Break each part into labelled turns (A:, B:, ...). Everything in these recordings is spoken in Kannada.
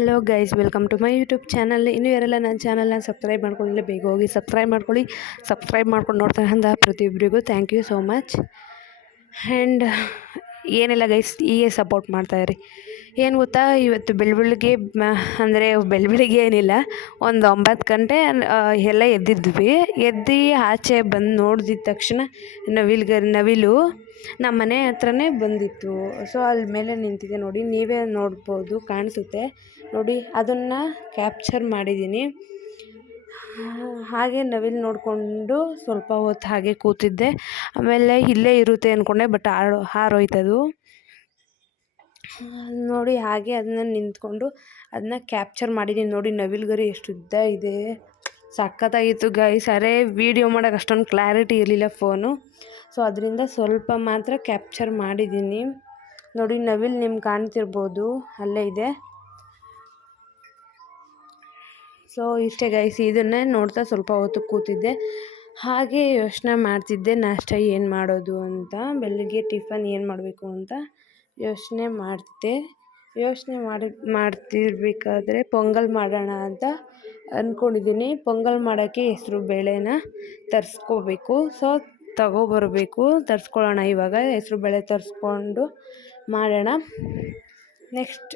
A: Hello guys welcome to my YouTube channel ಇನ್ನು ಯಾರೆಲ್ಲ ನನ್ನ ಚಾನಲ್ನ ಸಬ್ಸ್ಕ್ರೈಬ್ ಮಾಡ್ಕೊಂಡಿಲ್ಲ, ಬೇಗ ಹೋಗಿ ಸಬ್ಸ್ಕ್ರೈಬ್ ಮಾಡ್ಕೊಳ್ಳಿ. ಸಬ್ಸ್ಕ್ರೈಬ್ ಮಾಡ್ಕೊಂಡು ನೋಡ್ತಾರೆ ಅಂದ ಪ್ರತಿಯೊಬ್ಬರಿಗೂ thank you so much and ಏನೆಲ್ಲ ಗೈಸ್ ಹೀಗೆ ಸಪೋರ್ಟ್ ಮಾಡ್ತಾಯಿರಿ ಏನು ಗೊತ್ತಾ, ಇವತ್ತು ಬೆಳ್ಬೆಳಿಗ್ಗೆ ಅಂದರೆ ಬೆಳ್ಬೆಳಿಗ್ಗೆ ಏನಿಲ್ಲ, ಒಂದು ಒಂಬತ್ತು ಗಂಟೆ ಎಲ್ಲ ಎದ್ದಿದ್ವಿ. ಎದ್ದು ಆಚೆ ಬಂದು ನೋಡಿದ ತಕ್ಷಣ ನವಿಲ್ಗ ನವಿಲು ನಮ್ಮ ಮನೆ ಹತ್ರನೇ ಬಂದಿತ್ತು. ಸೊ ಅಲ್ಲಿ ಮೇಲೆ ನಿಂತಿದೆ ನೋಡಿ, ನೀವೇ ನೋಡ್ಬೋದು, ಕಾಣಿಸುತ್ತೆ. ನೋಡಿ, ಅದನ್ನು ಕ್ಯಾಪ್ಚರ್ ಮಾಡಿದ್ದೀನಿ ಹಾಗೆ ನವಿಲು ನೋಡಿಕೊಂಡು ಸ್ವಲ್ಪ ಹೊತ್ತು ಹಾಗೆ ಕೂತಿದ್ದೆ. ಆಮೇಲೆ ಇಲ್ಲೇ ಇರುತ್ತೆ ಅಂದ್ಕೊಂಡೆ ಬಟ್ ಹಾರು, ಹಾರೋಯ್ತದು. ನೋಡಿ ಹಾಗೆ ಅದನ್ನ ನಿಂತ್ಕೊಂಡು ಅದನ್ನ ಕ್ಯಾಪ್ಚರ್ ಮಾಡಿದ್ದೀನಿ ನೋಡಿ ನವಿಲು ಗರಿ ಎಷ್ಟು ಉದ್ದ ಇದೆ. ಸಖತ್ತಾಗಿತ್ತು ಗೈಸ್ ಅರೆ ವೀಡಿಯೋ ಮಾಡೋಕೆ ಅಷ್ಟೊಂದು ಕ್ಲಾರಿಟಿ ಇರಲಿಲ್ಲ ಫೋನು ಸೊ ಅದರಿಂದ ಸ್ವಲ್ಪ ಮಾತ್ರ ಕ್ಯಾಪ್ಚರ್ ಮಾಡಿದ್ದೀನಿ ನೋಡಿ ನವಿಲು ನಿಮ್ಗೆ ಕಾಣ್ತಿರ್ಬೋದು. ಅಲ್ಲೇ ಇದೆ. ಸೊ ಇಷ್ಟೇ ಗೈಸ್ ಇದನ್ನೇ ನೋಡ್ತಾ ಸ್ವಲ್ಪ ಹೊತ್ತು ಕೂತಿದ್ದೆ. ಹಾಗೆ ಯೋಚನೆ ಮಾಡ್ತಿದ್ದೆ, ನಾಷ್ಟ ಏನು ಮಾಡೋದು ಅಂತ. ಬೆಳಗ್ಗೆ ಟಿಫನ್ ಏನು ಮಾಡಬೇಕು ಅಂತ. ಯೋಚನೆ ಮಾಡಿದೆ ಯೋಚನೆ ಮಾಡಿ, ಮಾಡ್ತಿರಬೇಕಾದ್ರೆ ಪೊಂಗಲ್ ಮಾಡೋಣ ಅಂತ ಅಂದ್ಕೊಂಡಿದ್ದೀನಿ ಪೊಂಗಲ್ ಮಾಡೋಕ್ಕೆ ಹೆಸ್ರು ಬೇಳೆನ ತರಿಸ್ಕೋಬೇಕು. ಸೊ ತಗೊಬರಬೇಕು. ತರಿಸ್ಕೊಳ್ಳೋಣ ಇವಾಗ. ಹೆಸ್ರು ಬೇಳೆ ತರಿಸ್ಕೊಂಡು ಮಾಡೋಣ. ನೆಕ್ಸ್ಟ್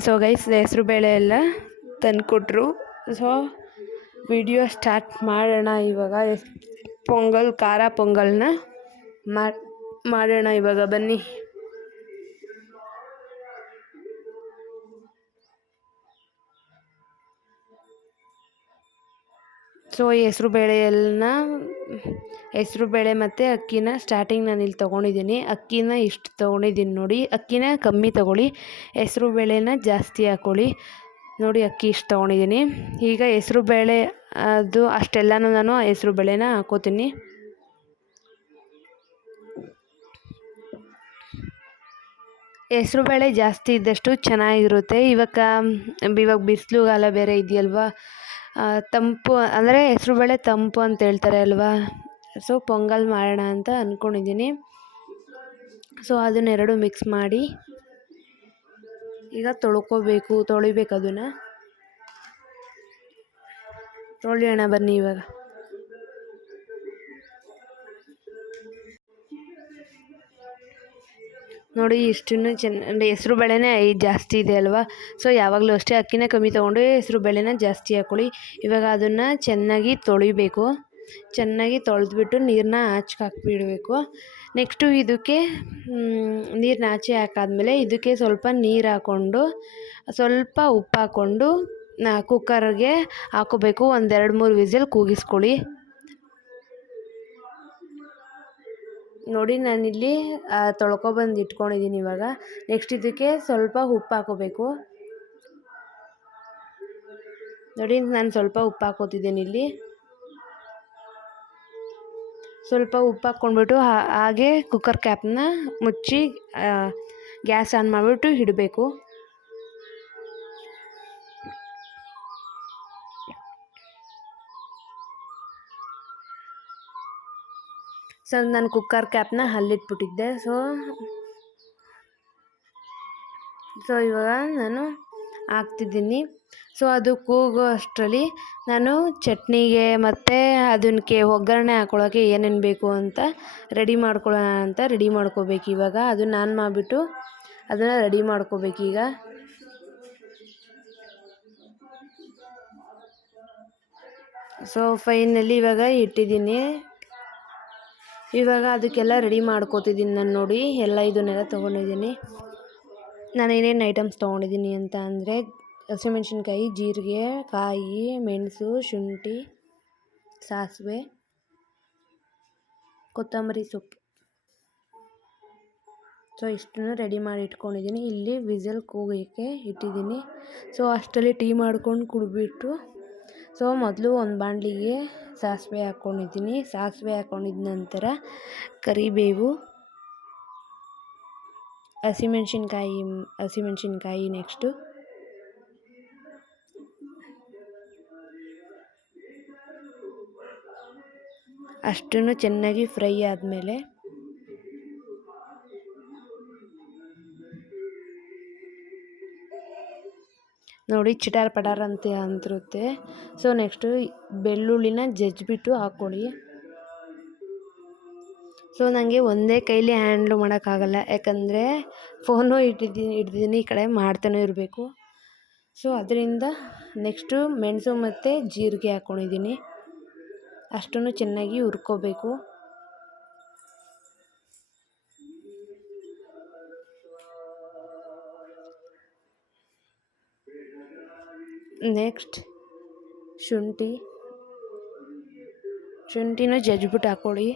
A: ಸೊ ಗೈಸ್ ಹೆಸ್ರು ಬೇಳೆ ಎಲ್ಲ ತಂದುಕೊಟ್ರು. ಸೊ ವಿಡಿಯೋ ಸ್ಟಾರ್ಟ್ ಮಾಡೋಣ ಇವಾಗ. ಪೊಂಗಲ್, ಖಾರ ಪೊಂಗಲ್ನ ಮಾಡೋಣ ಇವಾಗ. ಬನ್ನಿ. ಸೊ ಹೆಸ್ರು ಬೇಳೆಯನ್ನ ಹೆಸ್ರು ಬೇಳೆ ಮತ್ತು ಅಕ್ಕಿನ ಸ್ಟಾರ್ಟಿಂಗ್ ನಾನು ಇಲ್ಲಿ ತೊಗೊಂಡಿದ್ದೀನಿ. ಅಕ್ಕಿನ ಇಷ್ಟು ತೊಗೊಂಡಿದ್ದೀನಿ ನೋಡಿ. ಅಕ್ಕಿನ ಕಮ್ಮಿ ತೊಗೊಳ್ಳಿ. ಹೆಸ್ರು ಬೇಳೆನ ಜಾಸ್ತಿ ಹಾಕ್ಕೊಳ್ಳಿ ನೋಡಿ ಅಕ್ಕಿ ಇಷ್ಟು ತೊಗೊಂಡಿದ್ದೀನಿ. ಈಗ ಹೆಸರು ಬೇಳೆ, ಅದು ಅಷ್ಟೆಲ್ಲನೂ ನಾನು ಹೆಸರು ಬೇಳೆನ ಹಾಕೋತೀನಿ. ಹೆಸ್ರು ಬೇಳೆ ಜಾಸ್ತಿ ಇದ್ದಷ್ಟು ಚೆನ್ನಾಗಿರುತ್ತೆ. ಇವಾಗ ಇವಾಗ ಬಿಸಿಲುಗಾಲ ಬೇರೆ ಇದೆಯಲ್ವಾ? ತಂಪು, ಅಂದರೆ ಹೆಸ್ರುಬೇಳೆ ತಂಪು ಅಂತ ಹೇಳ್ತಾರೆ ಅಲ್ವಾ? ಸೊ ಪೊಂಗಲ್ ಮಾಡೋಣ ಅಂತ ಅಂದ್ಕೊಂಡಿದ್ದೀನಿ ಸೊ ಅದನ್ನೆರಡು ಮಿಕ್ಸ್ ಮಾಡಿ ಈಗ ತೊಳ್ಕೋಬೇಕು, ತೊಳಿಬೇಕು ಅದನ್ನು. ತೊಳೆಯೋಣ ಬನ್ನಿ ಇವಾಗ. ನೋಡಿ ಇಷ್ಟನ್ನು ಚೆನ್ನ ಹೆಸ್ರು ಬೇಳೆನೇ ಐ ಜಾಸ್ತಿ ಇದೆ ಅಲ್ವಾ? ಸೊ ಯಾವಾಗಲೂ ಅಷ್ಟೇ ಅಕ್ಕಿನ ಕಮ್ಮಿ ತೊಗೊಂಡು ಹೆಸ್ರು ಬೇಳೆನ ಜಾಸ್ತಿ ಹಾಕ್ಕೊಳ್ಳಿ ಇವಾಗ ಅದನ್ನು ಚೆನ್ನಾಗಿ ತೊಳಿಬೇಕು. ಚೆನ್ನಾಗಿ ತೊಳೆದ್ಬಿಟ್ಟು ನೀರನ್ನ ಆಚೆಗೆ ಹಾಕ್ಬಿಡಬೇಕು. ನೆಕ್ಸ್ಟು ಇದಕ್ಕೆ ನೀರನ್ನ ಆಚೆ ಹಾಕಾದ್ಮೇಲೆ ಇದಕ್ಕೆ ಸ್ವಲ್ಪ ನೀರು ಹಾಕ್ಕೊಂಡು ಸ್ವಲ್ಪ ಉಪ್ಪು ಹಾಕ್ಕೊಂಡು ಕುಕ್ಕರ್ಗೆ ಹಾಕೋಬೇಕು ಒಂದೆರಡು ಮೂರು ವಿಸಿಲ್ ಕೂಗಿಸ್ಕೊಳ್ಳಿ. ನೋಡಿ ನಾನಿಲ್ಲಿ ತೊಳ್ಕೊಬಂದು ಇಟ್ಕೊಂಡಿದ್ದೀನಿ ಇವಾಗ. ನೆಕ್ಸ್ಟ್ ಇದಕ್ಕೆ ಸ್ವಲ್ಪ ಉಪ್ಪು ಹಾಕೋಬೇಕು. ನೋಡಿ, ನಾನು ಸ್ವಲ್ಪ ಉಪ್ಪು ಹಾಕೋತಿದ್ದೀನಿ ಇಲ್ಲಿ. ಸ್ವಲ್ಪ ಉಪ್ಪು ಹಾಕ್ಕೊಂಡ್ಬಿಟ್ಟು ಹಾಗೆ ಕುಕ್ಕರ್ ಕ್ಯಾಪ್ನ ಮುಚ್ಚಿ ಗ್ಯಾಸ್ ಆನ್ ಮಾಡಿಬಿಟ್ಟು ಇಡಬೇಕು. ಸೊ, ನಾನು ಕುಕ್ಕರ್ ಕ್ಯಾಪ್ನ ಅಲ್ಲಿಟ್ಬಿಟ್ಟಿದ್ದೆ. ಸೊ ಸೊ, ಇವಾಗ ನಾನು ಹಾಕ್ತಿದ್ದೀನಿ. ಸೊ, ಅದು ಕೂಗೋ ಅಷ್ಟರಲ್ಲಿ ನಾನು ಚಟ್ನಿಗೆ ಮತ್ತು ಅದಕ್ಕೆ ಒಗ್ಗರಣೆ ಹಾಕೊಳ್ಳೋಕ್ಕೆ ಏನೇನು ಬೇಕು ಅಂತ ರೆಡಿ ಮಾಡ್ಕೊಳ್ಳೋಣ ಅಂತ ರೆಡಿ ಮಾಡ್ಕೋಬೇಕು ಇವಾಗ. ಅದು ನಾನು ಮಾಡಿಬಿಟ್ಟು ಅದನ್ನು ರೆಡಿ ಮಾಡ್ಕೋಬೇಕೀಗ ಸೊ ಫೈನಲಿ ಇವಾಗ ಇಟ್ಟಿದ್ದೀನಿ. ಇವಾಗ ಅದಕ್ಕೆಲ್ಲ ರೆಡಿ ಮಾಡ್ಕೋತಿದ್ದೀನಿ ನಾನು ನೋಡಿ. ಎಲ್ಲ ಇದನ್ನೆಲ್ಲ ತೊಗೊಂಡಿದ್ದೀನಿ. ನಾನು ಏನೇನು ಐಟಮ್ಸ್ ತೊಗೊಂಡಿದ್ದೀನಿ ಅಂತ ಅಂದರೆ, ಹಸಿಮೆಣ್ಸಿನ್ಕಾಯಿ, ಜೀರಿಗೆ, ಕಾಯಿ, ಮೆಣಸು, ಶುಂಠಿ, ಸಾಸಿವೆ, ಕೊತ್ತಂಬರಿ ಸೊಪ್ಪು. ಸೊ ಇಷ್ಟನ್ನು ರೆಡಿ ಮಾಡಿ ಇಟ್ಕೊಂಡಿದ್ದೀನಿ. ಇಲ್ಲಿ ವಿಸಲ್ ಕೂಗೋಕ್ಕೆ ಇಟ್ಟಿದ್ದೀನಿ. ಸೊ ಅಷ್ಟರಲ್ಲಿ ಟೀ ಮಾಡ್ಕೊಂಡು ಕುಡಿದ್ಬಿಟ್ಟು ಸೊ, ಮೊದಲು ಒಂದು ಬಾಣಲಿಗೆ ಸಾಸಿವೆ ಹಾಕ್ಕೊಂಡಿದ್ದೀನಿ ಸಾಸಿವೆ ಹಾಕ್ಕೊಂಡಿದ್ದ ನಂತರ ಕರಿಬೇವು, ಹಸಿಮೆಣ್ಸಿನ್ಕಾಯಿ ಹಸಿಮೆಣ್ಸಿನ್ಕಾಯಿ ನೆಕ್ಸ್ಟು ಅಷ್ಟನ್ನು ಚೆನ್ನಾಗಿ ಫ್ರೈ ಆದಮೇಲೆ ನೋಡಿ ಚಿಟಾರ್ ಪಟಾರ್ ಅಂತ ಅಂತಿರುತ್ತೆ. ಸೊ ನೆಕ್ಸ್ಟು ಬೆಳ್ಳುಳ್ಳಿನ ಜಜ್ಜಿಬಿಟ್ಟು ಹಾಕ್ಕೊಳ್ಳಿ. ಸೊ ನನಗೆ ಒಂದೇ ಕೈಲಿ ಹ್ಯಾಂಡ್ಲು ಮಾಡೋಕ್ಕಾಗಲ್ಲ. ಯಾಕಂದರೆ ಫೋನು ಇಟ್ಟಿದ್ದೀನಿ ಇಟ್ಟಿದ್ದೀನಿ ಈ ಕಡೆ ಮಾಡ್ತಾನೆ ಇರಬೇಕು. ಸೊ ಅದರಿಂದ ನೆಕ್ಸ್ಟು ಮೆಣಸು ಮತ್ತು ಜೀರಿಗೆ ಹಾಕ್ಕೊಂಡಿದ್ದೀನಿ ಅಷ್ಟನ್ನು ಚೆನ್ನಾಗಿ ಹುರ್ಕೋಬೇಕು. ನೆಕ್ಸ್ಟ್ ಶುಂಠಿ. ಶುಂಠಿನ ಜಜ್ಬಿಟ್ಟು ಹಾಕೊಳ್ಳಿ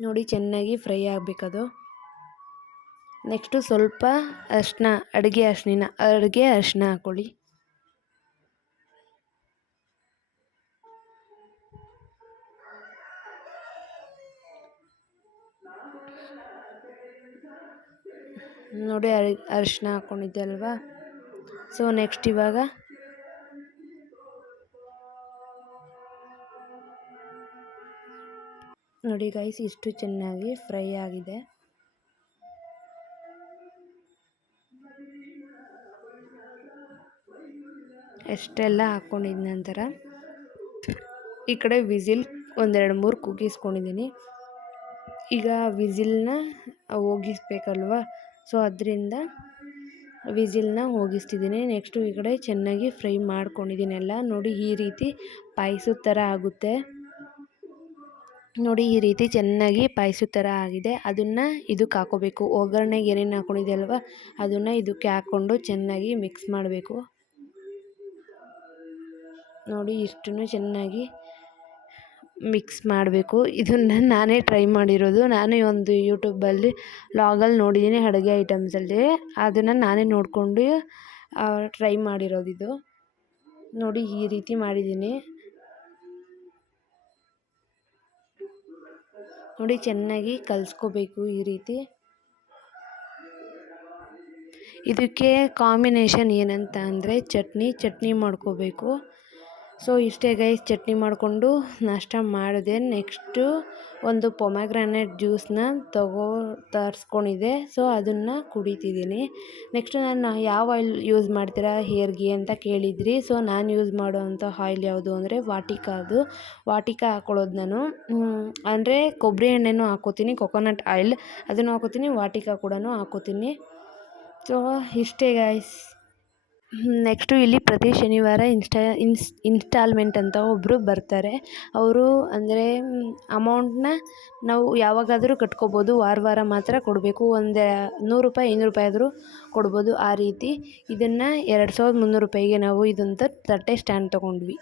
A: ನೋಡಿ ಚೆನ್ನಾಗಿ ಫ್ರೈ ಆಗಬೇಕದು. ನೆಕ್ಸ್ಟು ಸ್ವಲ್ಪ ಅರಿಶಿನ, ಅಡುಗೆ ಅರಿಶಿನ ಅಡುಗೆ ಅರಿಶಿನ ಹಾಕ್ಕೊಳ್ಳಿ. ನೋಡಿ ಅರಿ, ಅರಿಶಿನ ಹಾಕ್ಕೊಂಡಿದ್ದೆ ಅಲ್ವಾ? ಸೊ ನೆಕ್ಸ್ಟ್ ಇವಾಗ? ನೋಡಿ ಗೈಸ್ ಇಷ್ಟು ಚೆನ್ನಾಗಿ ಫ್ರೈ ಆಗಿದೆ. ಎಷ್ಟೆಲ್ಲ ಹಾಕ್ಕೊಂಡಿದ ನಂತರ ಈ ಕಡೆ ವಿಸಿಲ್ ಒಂದೆರಡು ಮೂರು ಕುಗ್ಗಿಸ್ಕೊಂಡಿದ್ದೀನಿ. ಈಗ ವಿಸಿಲ್ನ ಹೋಗಿಸ್ಬೇಕಲ್ವ? ಸೊ ಅದರಿಂದ ವಿಸಿಲ್ನ ಹೋಗಿಸ್ತಿದ್ದೀನಿ. ನೆಕ್ಸ್ಟು ಈ ಕಡೆ ಚೆನ್ನಾಗಿ ಫ್ರೈ ಮಾಡ್ಕೊಂಡಿದ್ದೀನಿ ಎಲ್ಲ. ನೋಡಿ ಈ ರೀತಿ ಪಾಯಸದ ಥರ ಆಗುತ್ತೆ. ನೋಡಿ ಈ ರೀತಿ ಚೆನ್ನಾಗಿ ಪಾಯಸದ ಥರ ಆಗಿದೆ. ಅದನ್ನು ಇದಕ್ಕೆ ಹಾಕೋಬೇಕು. ಒಗ್ಗರಣೆಗೆ ಏನೇನು ಹಾಕ್ಕೊಂಡಿದೆ ಅಲ್ವ? ಅದನ್ನು ಇದಕ್ಕೆ ಹಾಕ್ಕೊಂಡು ಚೆನ್ನಾಗಿ ಮಿಕ್ಸ್ ಮಾಡಬೇಕು. ನೋಡಿ ಇಷ್ಟನ್ನು ಚೆನ್ನಾಗಿ ಮಿಕ್ಸ್ ಮಾಡಬೇಕು. ಇದನ್ನು ನಾನೇ ಟ್ರೈ ಮಾಡಿರೋದು. ನಾನೇ ಒಂದು ಯೂಟ್ಯೂಬಲ್ಲಿ ಲಾಗಲ್ಲಿ ನೋಡಿದ್ದೀನಿ, ಅಡುಗೆ ಐಟಮ್ಸಲ್ಲಿ. ಅದನ್ನು ನಾನೇ ನೋಡಿಕೊಂಡು ಟ್ರೈ ಮಾಡಿರೋದು ಇದು. ನೋಡಿ, ಈ ರೀತಿ ಮಾಡಿದ್ದೀನಿ. ನೋಡಿ, ಚೆನ್ನಾಗಿ ಕಲಿಸ್ಕೋಬೇಕು ಈ ರೀತಿ. ಇದಕ್ಕೆ ಕಾಂಬಿನೇಷನ್ ಏನಂತ ಅಂದರೆ ಚಟ್ನಿ. ಚಟ್ನಿ ಮಾಡ್ಕೋಬೇಕು. ಸೊ, ಇಷ್ಟೇ ಗೈಸ್ ಚಟ್ನಿ ಮಾಡಿಕೊಂಡು ನಾಷ್ಟ ಮಾಡಿದೆ. ನೆಕ್ಸ್ಟು ಒಂದು ಪೊಮ್ಯಾಗ್ರಾನೇಟ್ ಜ್ಯೂಸನ್ನ ತಗೋ, ತರಿಸ್ಕೊಂಡಿದ್ದೆ. ಸೊ ಅದನ್ನು ಕುಡಿತಿದ್ದೀನಿ. ನೆಕ್ಸ್ಟ್ ನಾನು ಯಾವ ಆಯಿಲ್ ಯೂಸ್ ಮಾಡ್ತೀರಾ? ಹೇರ್ಗೆ ಅಂತ ಕೇಳಿದ್ರಿ. ಸೊ ನಾನು ಯೂಸ್ ಮಾಡುವಂಥ ಆಯಿಲ್ ಯಾವುದು ಅಂದರೆ ವಾಟಿಕಾದು ವಾಟಿಕಾ ಹಾಕ್ಕೊಳ್ಳೋದು ನಾನು. ಅಂದರೆ ಕೊಬ್ಬರಿ ಎಣ್ಣೆನೂ ಹಾಕೋತೀನಿ ಕೊಕೊನಟ್ ಆಯಿಲ್ ಅದನ್ನು ಹಾಕೋತೀನಿ, ವಾಟಿಕಾ ಕೂಡ ಹಾಕೋತೀನಿ. ಸೊ ಇಷ್ಟೇ ಗಾಯ್ಸ್ ನೆಕ್ಸ್ಟು ಇಲ್ಲಿ ಪ್ರತಿ ಶನಿವಾರ ಇನ್ಸ್ಟಾ, ಇನ್ಸ್, ಇನ್ಸ್ಟಾಲ್ಮೆಂಟ್ ಅಂತ ಒಬ್ಬರು ಬರ್ತಾರೆ. ಅವರು ಅಂದರೆ, ಅಮೌಂಟ್ನ ನಾವು ಯಾವಾಗಾದರೂ ಕಟ್ಕೋಬೋದು. ವಾರ ವಾರ ಮಾತ್ರ ಕೊಡಬೇಕು. ಒಂದು, ನೂರು ರೂಪಾಯಿ, ಐನೂರು ರೂಪಾಯಿ ಆದರೂ ಕೊಡ್ಬೋದು ಆ ರೀತಿ. ಇದನ್ನು ಎರಡು ಸಾವಿರದ ಮುನ್ನೂರು ರೂಪಾಯಿಗೆ ನಾವು ಇದಂತ ತಟ್ಟೆ ಸ್ಟ್ಯಾಂಡ್ ತೊಗೊಂಡ್ವಿ.